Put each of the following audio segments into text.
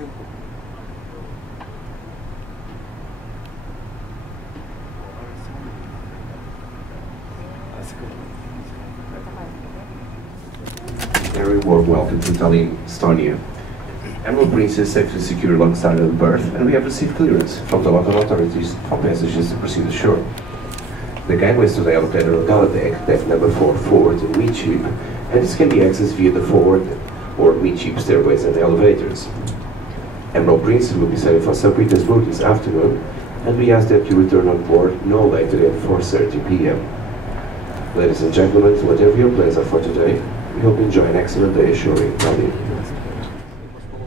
Very warm welcome to Tallinn, Estonia. Emerald Prince is safely secured alongside of the berth, and we have received clearance from the local authorities for passengers to proceed ashore. The gangways today are located on Gala deck, deck number 4 forward and midship, and this can be accessed via the forward or midship stairways and elevators. Emerald Prince will be sailing for St. Petersburg this afternoon, and we ask that you return on board no later than 4:30 p.m. Ladies and gentlemen, whatever your plans are for today, we hope you enjoy an excellent day ashore in Tallinn.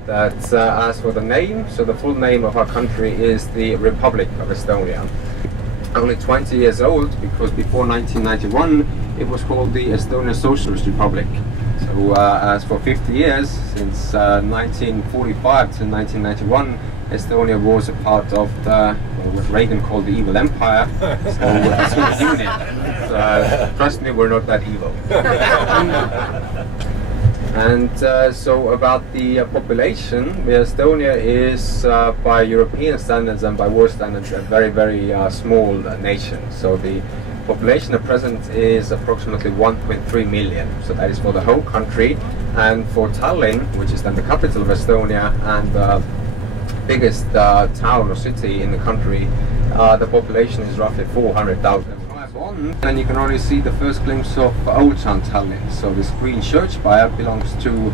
As for the name, so the full name of our country is the Republic of Estonia. Only 20 years old, because before 1991 it was called the Estonia Socialist Republic. So as for 50 years, since 1945 to 1991, Estonia was a part of the, what Reagan called the evil empire, so the Soviet Union. So, trust me, we're not that evil. And so about the population, Estonia is by European standards and by world standards a very, very small nation. So the population at present is approximately 1.3 million. So that is for the whole country. And for Tallinn, which is then the capital of Estonia and the biggest town or city in the country, the population is roughly 400,000. And you can already see the first glimpse of Old Town Tallinn. So this green church spire belongs to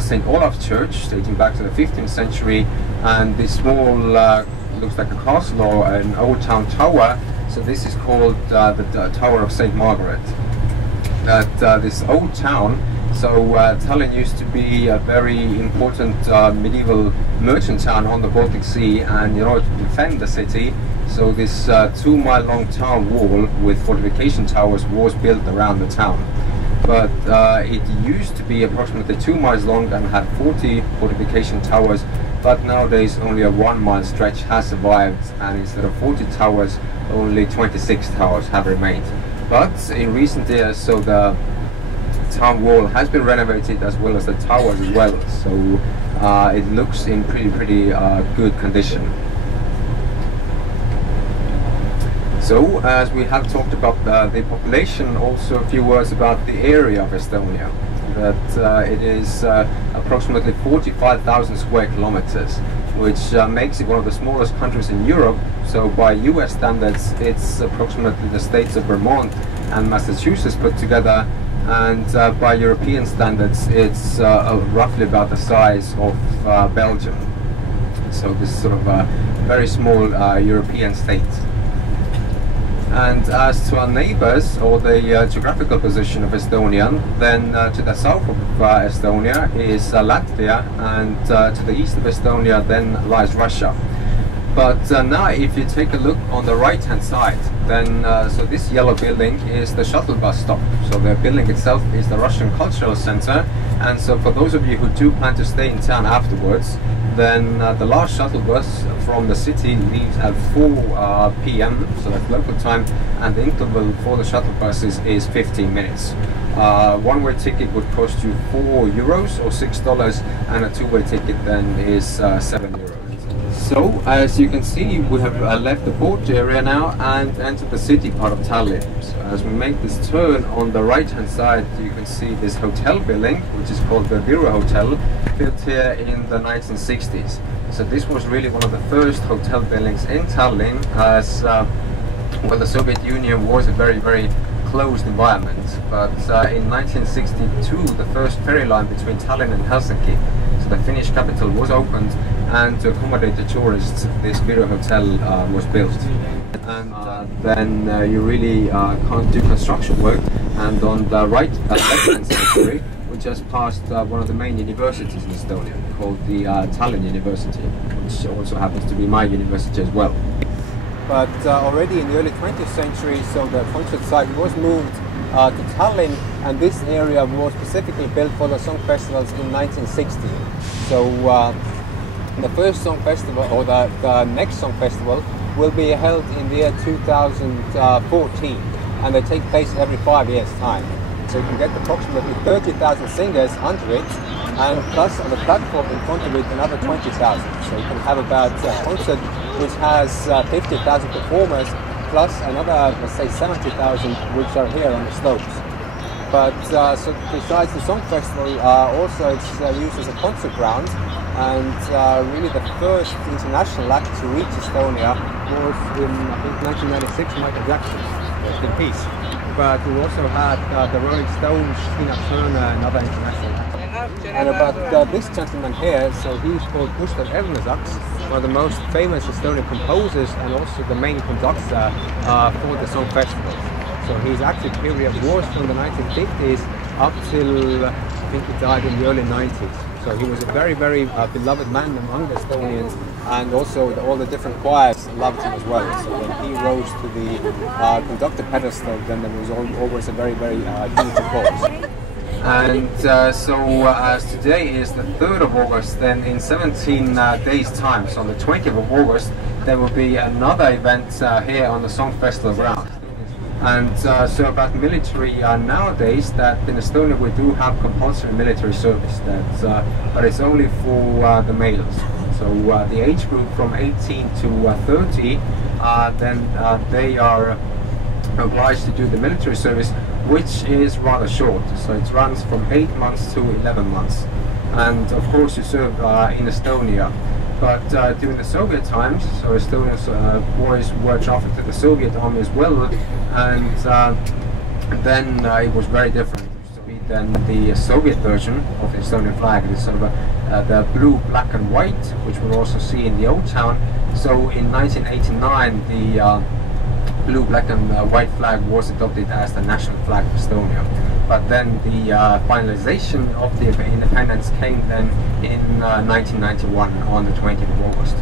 St. Olaf's Church, dating back to the 15th century, and this small, looks like a castle or an old town tower, so this is called the Tower of St. Margaret. This old town, so Tallinn used to be a very important medieval merchant town on the Baltic Sea, and in order to defend the city, so this 2-mile long town wall with fortification towers was built around the town. But it used to be approximately 2 miles long and had 40 fortification towers, but nowadays only a 1-mile stretch has survived, and instead of 40 towers, only 26 towers have remained. But in recent years, so the town wall has been renovated as well as the towers as well, so it looks in pretty good condition. So, as we have talked about the population, also a few words about the area of Estonia. That it is approximately 45,000 square kilometers, which makes it one of the smallest countries in Europe. So by US standards, it's approximately the states of Vermont and Massachusetts put together, and by European standards, it's roughly about the size of Belgium. So this is sort of a very small European state. And as to our neighbors, or the geographical position of Estonia, then to the south of Estonia is Latvia, and to the east of Estonia then lies Russia. But now if you take a look on the right hand side, then so this yellow building is the shuttle bus stop. So the building itself is the Russian Cultural Center, and so for those of you who do plan to stay in town afterwards, then the last shuttle bus from the city leaves at 4 p.m, so that's local time, and the interval for the shuttle buses is 15 minutes. One-way ticket would cost you €4 or $6, and a two-way ticket then is €7. So, as you can see, we have left the port area now and entered the city part of Tallinn. So as we make this turn on the right hand side, you can see this hotel building, which is called the Vira Hotel, built here in the 1960s. So this was really one of the first hotel buildings in Tallinn, as well, the Soviet Union was a very closed environment. But in 1962, the first ferry line between Tallinn and Helsinki, so the Finnish capital, was opened, and to accommodate the tourists, this Vira Hotel was built. And then you really can't do construction work, and on the left-hand side, we just passed one of the main universities in Estonia, called the Tallinn University, which also happens to be my university as well. But already in the early 20th century, so the concert site was moved to Tallinn, and this area was specifically built for the song festivals in 1960. So the first song festival, or the next song festival, will be held in the year 2014, and they take place every 5 years' time. So you can get approximately 30,000 singers under it, and plus on the platform in front of it another 20,000. So you can have about a concert which has 50,000 performers, plus another, let's say, 70,000 which are here on the slopes. But so besides the song festival, also it's used as a concert ground, and really the first international act to reach Estonia was in, I think, 1996, Michael Jackson, rest in peace. But we also had the Rolling Stones, Tina Turner, and other international acts. And about this gentleman here, so he's called Gustav Ernesaks, one of the most famous Estonian composers and also the main conductor for the song festivals. So his active period was from the 1950s up till, I think he died in the early 90s. So he was a very, very beloved man among the Estonians, and also all the different choirs loved him as well. So when he rose to the conductor pedestal, then there was always a very, very huge applause. And so as today is the 3rd of August, then in 17 days time, so on the 20th of August, there will be another event here on the Song Festival ground. And so about military nowadays, that in Estonia we do have compulsory military service, but it's only for the males. So the age group from 18 to 30, then they are obliged to do the military service, which is rather short. So it runs from 8 months to 11 months. And of course you serve in Estonia. But during the Soviet times, so Estonian boys were drafted to the Soviet army as well, and then it was very different. It used to be then the Soviet version of the Estonian flag. It is sort of the blue, black and white, which we'll also see in the Old Town. So in 1989, the blue, black and white flag was adopted as the national flag of Estonia. But then the finalization of the independence came then in 1991 on the 20th of August.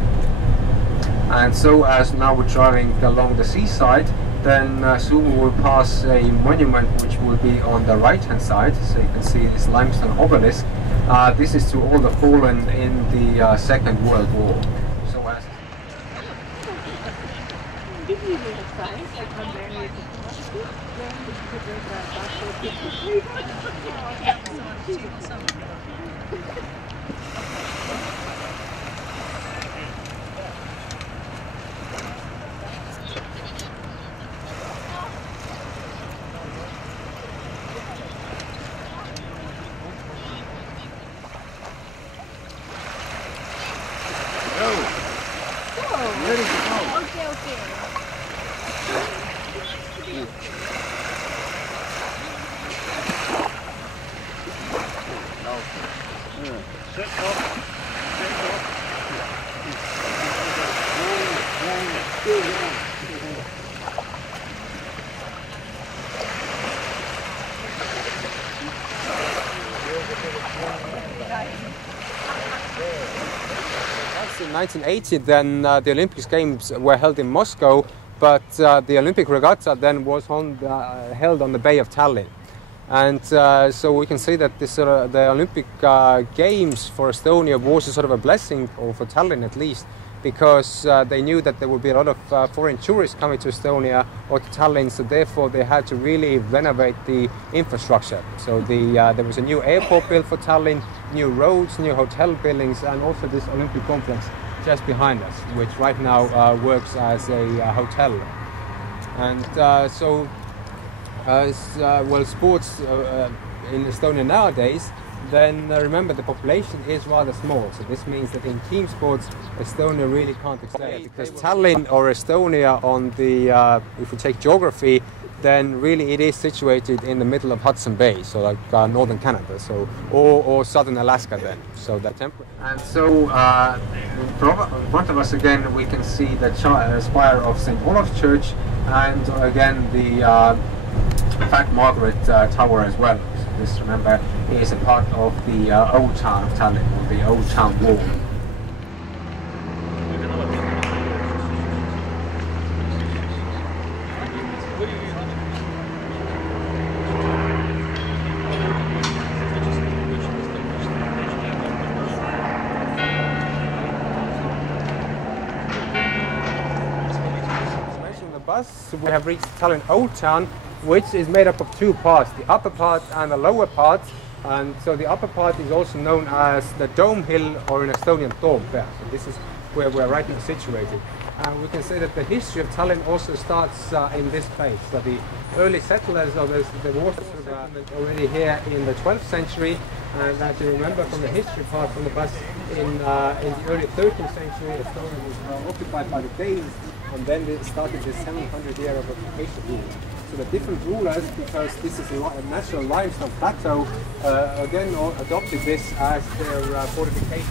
And so as now we're driving along the seaside, then soon we'll pass a monument which will be on the right hand side. So you can see this limestone obelisk. This is to all the fallen in the Second World War. So as in 1980, then the Olympic Games were held in Moscow, but the Olympic regatta then was held on the Bay of Tallinn. And so we can see that this, the Olympic Games for Estonia was a sort of a blessing, or for Tallinn at least, because they knew that there would be a lot of foreign tourists coming to Estonia or to Tallinn, so therefore they had to really renovate the infrastructure. So there was a new airport built for Tallinn, new roads, new hotel buildings, and also this Olympic complex just behind us, which right now works as a hotel. And well, sports in Estonia nowadays, then remember the population is rather small, so this means that in team sports Estonia really can't excel, because Tallinn or Estonia on the if we take geography, then really it is situated in the middle of Hudson Bay, so like northern Canada, so or southern Alaska then, so that temperature. And so in front of us again we can see the spire of St. Olaf's Church, and again the Fat Margaret Tower as well. So this, remember, is a part of the old town of Tallinn, or the old town wall. We have reached Tallinn Old Town, which is made up of two parts, the upper part and the lower part. And so the upper part is also known as the Dome Hill, or in Estonian Toompea. So this is where we're right now situated. And we can say that the history of Tallinn also starts in this place. So the early settlers of the water settlement already here in the 12th century. And as you remember from the history part from the bus, in the early 13th century, Estonia was occupied by the Danes, and then they started this 700 year of occupation rule. So the different rulers, because this is a natural limestone plateau, again adopted this as their fortification.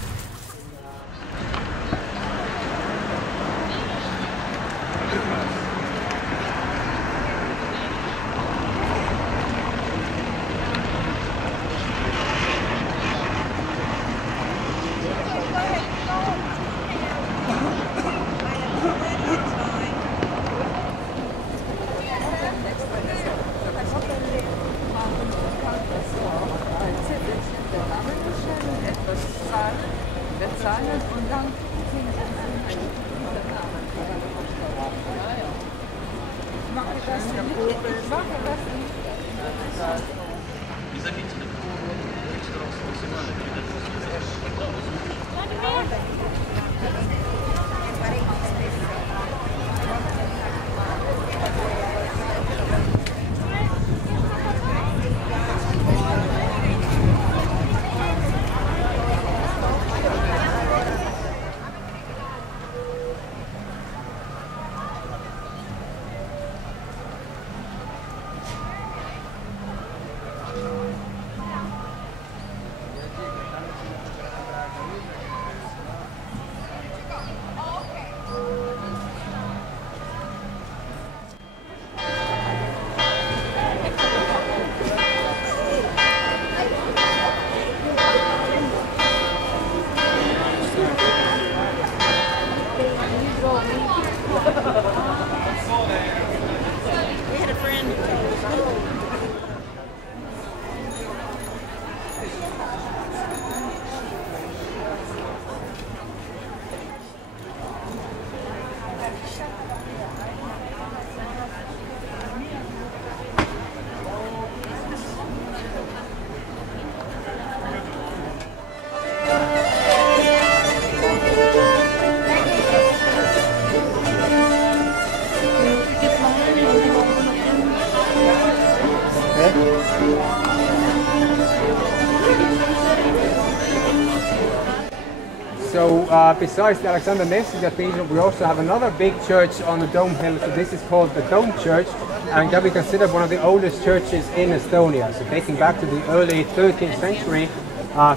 So besides the Alexander Nevsky Cathedral, we also have another big church on the Dome Hill. So this is called the Dome Church, and can be considered one of the oldest churches in Estonia. So dating back to the early 13th century,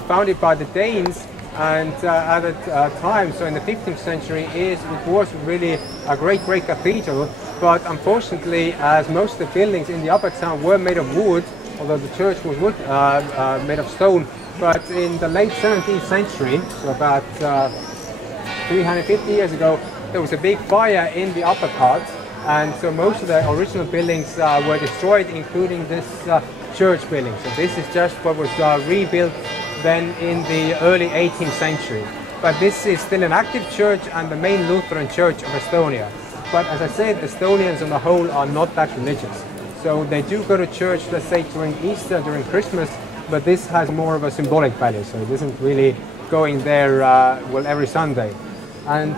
founded by the Danes, and at a time, so in the 15th century, it was really a great cathedral. But unfortunately, as most of the buildings in the upper town were made of wood, although the church was wood, made of stone. But in the late 17th century, so about 350 years ago, there was a big fire in the upper part, and so most of the original buildings were destroyed, including this church building. So this is just what was rebuilt then in the early 18th century. But this is still an active church and the main Lutheran church of Estonia. But as I said, Estonians on the whole are not that religious. So they do go to church, let's say during Easter, during Christmas, but this has more of a symbolic value, so it isn't really going there well every Sunday. And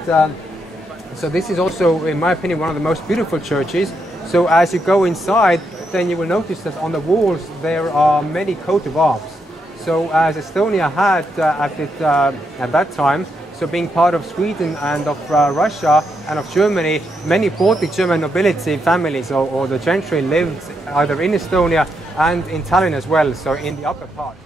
so this is also, in my opinion, one of the most beautiful churches. So as you go inside, then you will notice that on the walls there are many coat of arms. So as Estonia had at that time, so being part of Sweden and of Russia and of Germany, many Baltic German nobility families or the gentry lived either in Estonia and in Tallinn as well, so in the upper part.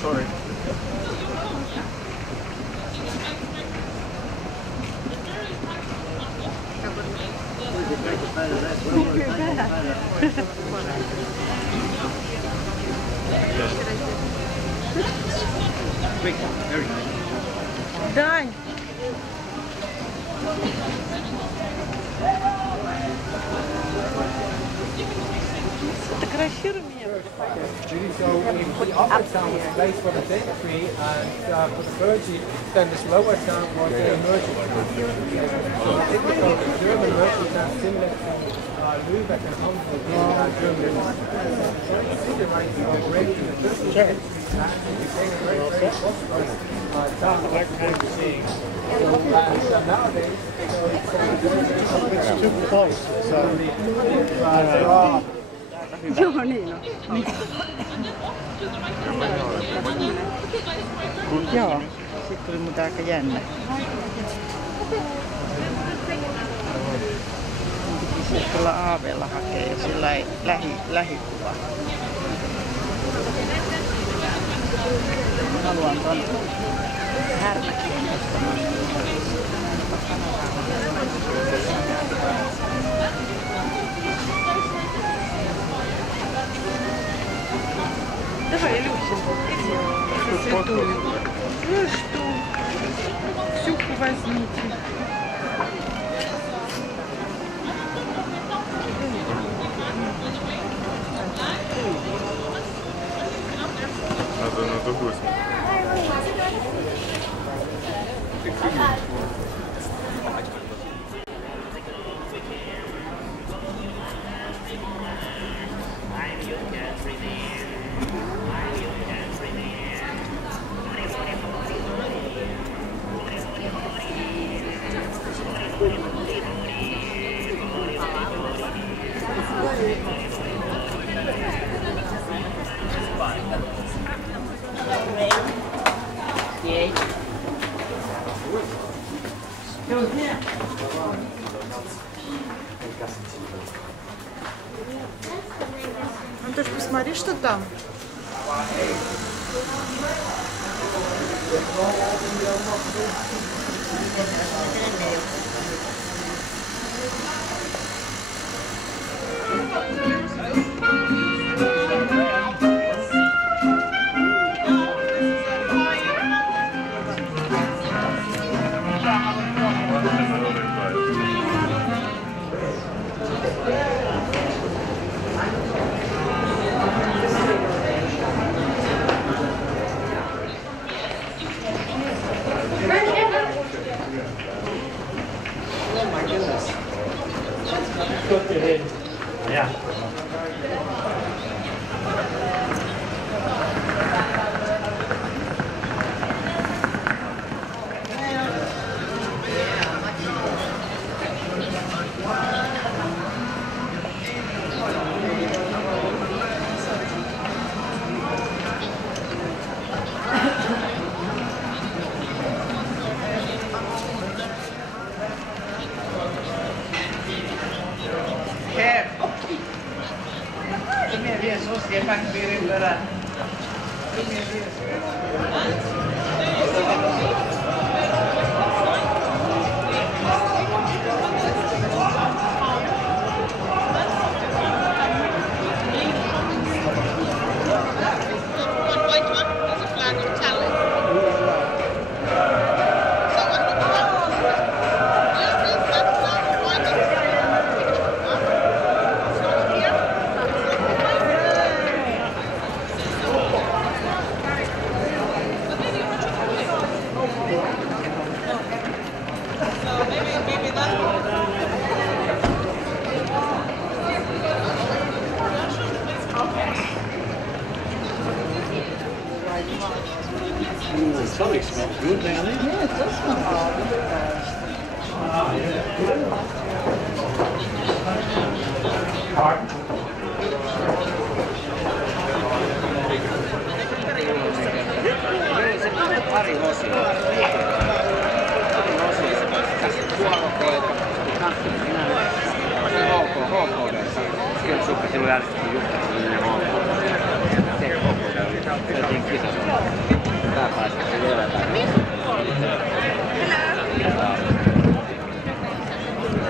Sorry. Dai! Так расширми. So the upper sound was placed for the dentistry, and for the clergy, then this lower sound was the emergent sound. So the typical German emergent sound similar to Lübeck and Hamburg in Germany. The right already in the 13th century and became a very, very prosperous town. So nowadays, It's too close. Joo, niin on. Joo, sit tuli muuten aika jännä. Piti tuolla aaveella hakea ja sillä ei lähikuva. Haluan ton härmäkin nostamaan. Давай, Илюша, иди. Святую. Ну что? Ксюху возьмите. Надо на другую смотреть. Антош, посмотри, что там. Yeah. Tonic smells good, doesn't it? Yeah, it does smell Pari Hoosier. Siellä suppi silloin järjestettiin Jukka sinne HK. Syötiin kisasta. Pääpäästä vielä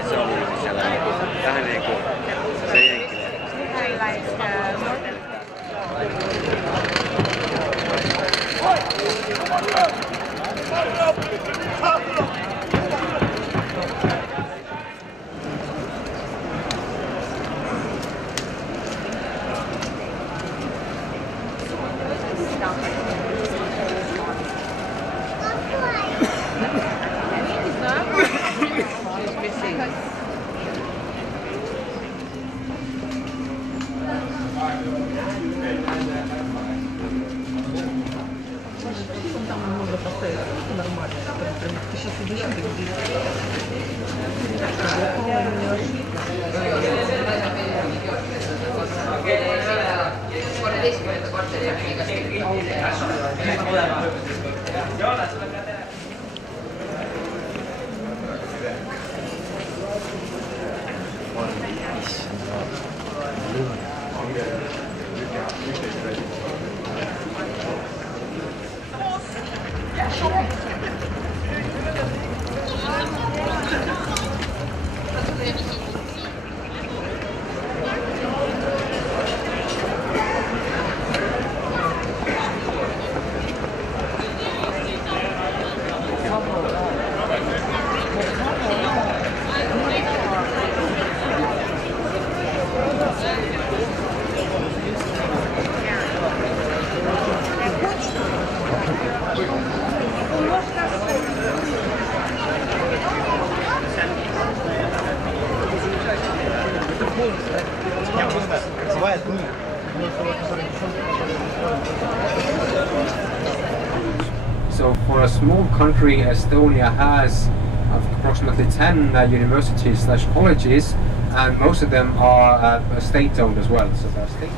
se oli sellainen vähän niin kuin So for a small country, Estonia has approximately 10 universities/colleges, and most of them are state-owned as well. So they're state.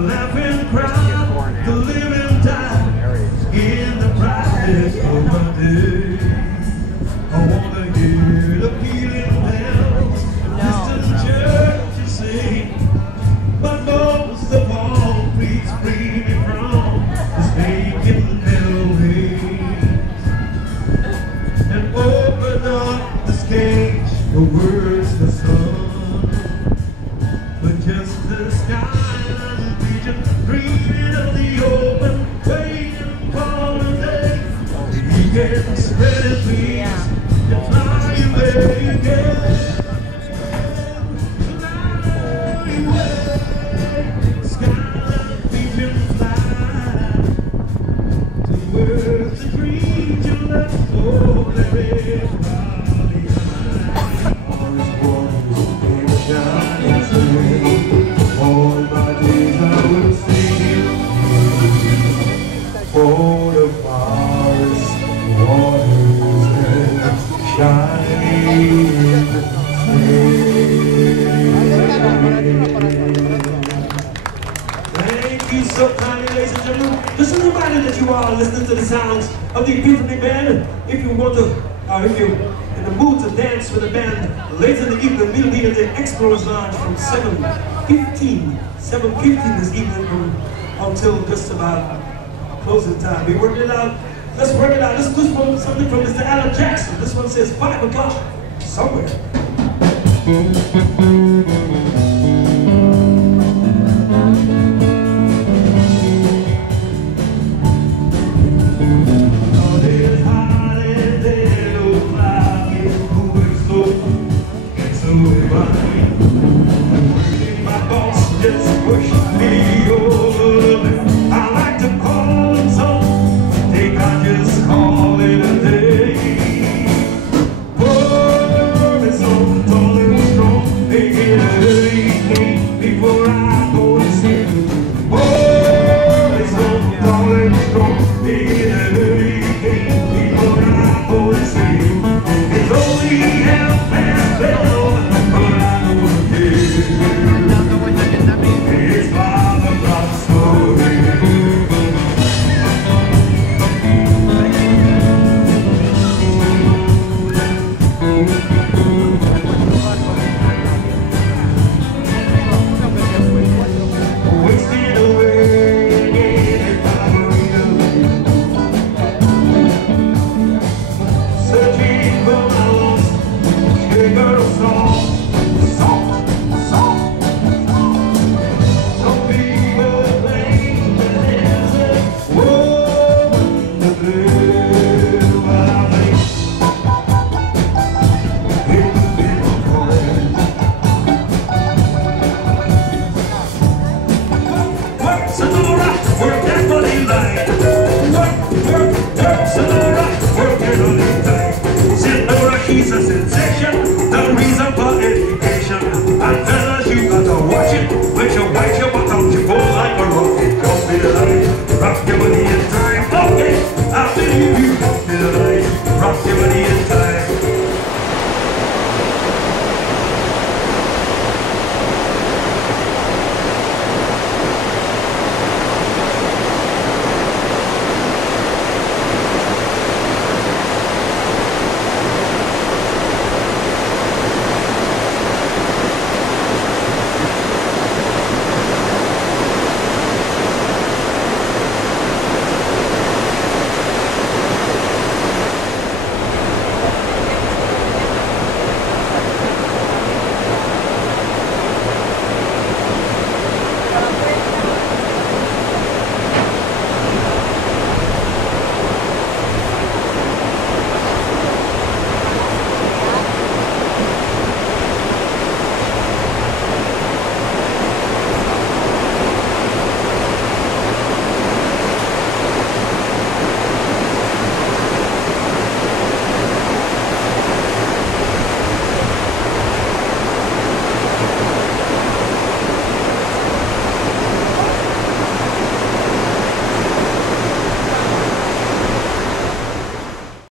laugh and cry, to live and die in the brightness of my day. I wanna hear the pealing bells, distant churches sing, but most of all, please free me from this vacant hellways, and open up this cage of words the sun, but just the sky and vision, dreaming of the open, waiting for the day we can spread it wings and fly away again. Thank you so kindly, ladies and gentlemen. Just a reminder that you are listening to the sounds of the Epiphany Band. If you want to, if you're in the mood to dance with the band later in the evening, we'll be in the Explorers Lounge from 7:15 this evening until just about closing time. We worked it out. Let's work it out. Let's do something from Mr. Alan Jackson. This one says 5 o'clock somewhere. Just push me over. I like to call them so. Think I just call it a day. Oh, it's so tall and strong. They get a before I go to sleep. Oh, it's so tall and strong. They get a before I go to sleep. It's only half past 12, but I don't care. It's 5 o'clock story. Wasting away in Paris, searching for my lost sugar song. She's a sensation, the reason for